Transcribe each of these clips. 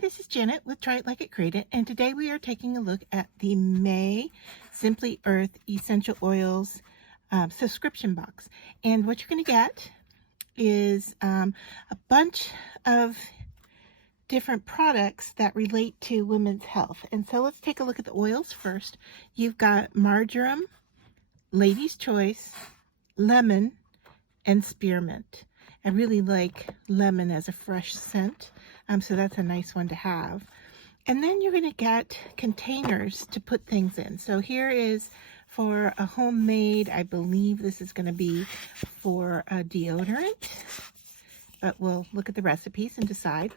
this is Janet with Try It Like It Create It, and today we are taking a look at the May Simply Earth Essential Oils subscription box. And what you're going to get is a bunch of different products that relate to women's health. And so let's take a look at the oils first. You've got marjoram, lady's choice, lemon, and spearmint. I really like lemon as a fresh scent, so that's a nice one to have. And then you're going to get containers to put things in. So here is for a homemade, I believe this is going to be for a deodorant, but we'll look at the recipes and decide.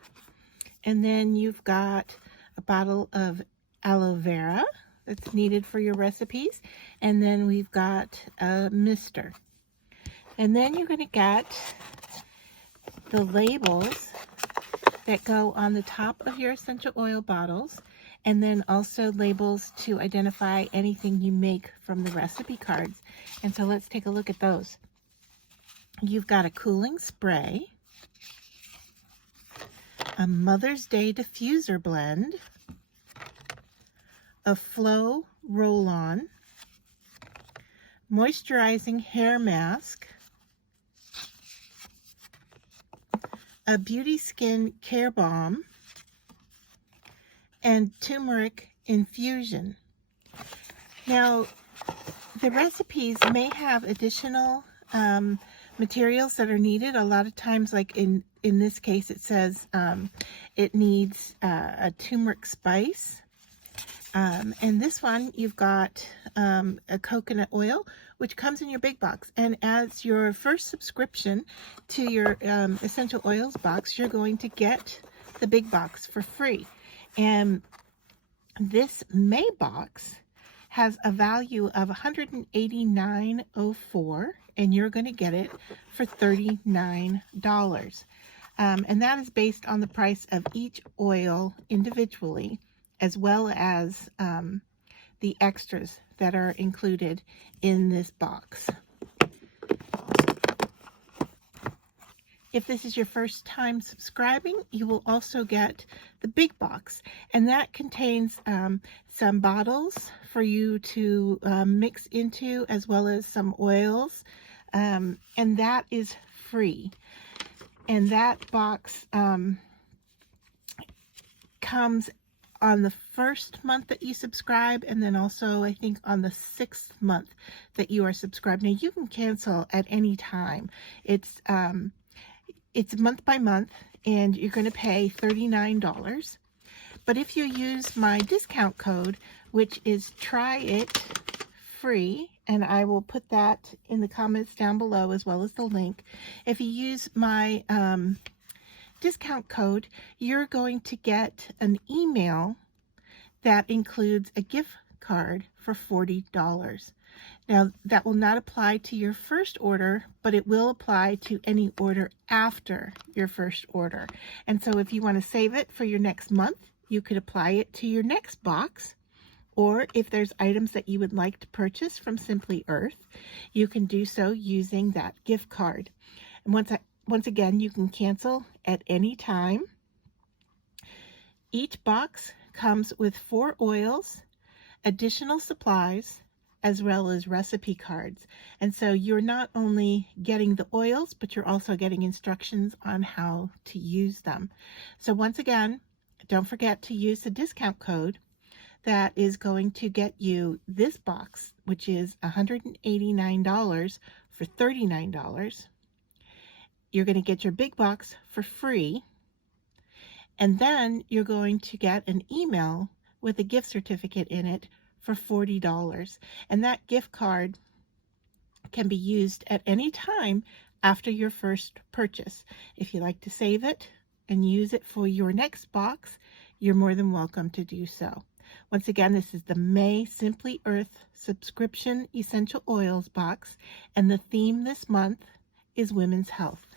And then you've got a bottle of aloe vera that's needed for your recipes. And then we've got a mister. And then you're going to get the labels that go on the top of your essential oil bottles, and then also labels to identify anything you make from the recipe cards. And so let's take a look at those. You've got a cooling spray, a Mother's Day diffuser blend, a Flow roll-on, moisturizing hair mask, a Beauty Skin Care Balm, and turmeric infusion. Now, the recipes may have additional materials that are needed. A lot of times, like in this case, it says it needs a turmeric spice. And this one, you've got a coconut oil, which comes in your big box. And as your first subscription to your essential oils box, you're going to get the big box for free. And this May box has a value of $189.04, and you're going to get it for $39. And that is based on the price of each oil individually, as well as the extras that are included in this box. If this is your first time subscribing, you will also get the big box, and that contains some bottles for you to mix into, as well as some oils, and that is free. And that box comes on the first month that you subscribe, and then also I think on the 6th month that you are subscribed. Now you can cancel at any time. It's month by month, and you're going to pay $39. But if you use my discount code, which is Try It Free, and I will put that in the comments down below as well as the link. If you use my discount code, you're going to get an email that includes a gift card for $40. Now, that will not apply to your first order, but it will apply to any order after your first order. And so if you want to save it for your next month, you could apply it to your next box. Or if there's items that you would like to purchase from Simply Earth, you can do so using that gift card. And once again, you can cancel at any time. Each box comes with 4 oils, additional supplies, as well as recipe cards. And so you're not only getting the oils, but you're also getting instructions on how to use them. So once again, don't forget to use the discount code that is going to get you this box, which is $189 for $39. You're going to get your big box for free, and then you're going to get an email with a gift certificate in it for $40. And that gift card can be used at any time after your first purchase. If you like to save it and use it for your next box, you're more than welcome to do so. Once again, this is the May Simply Earth Subscription Essential Oils box, and the theme this month is Women's Health.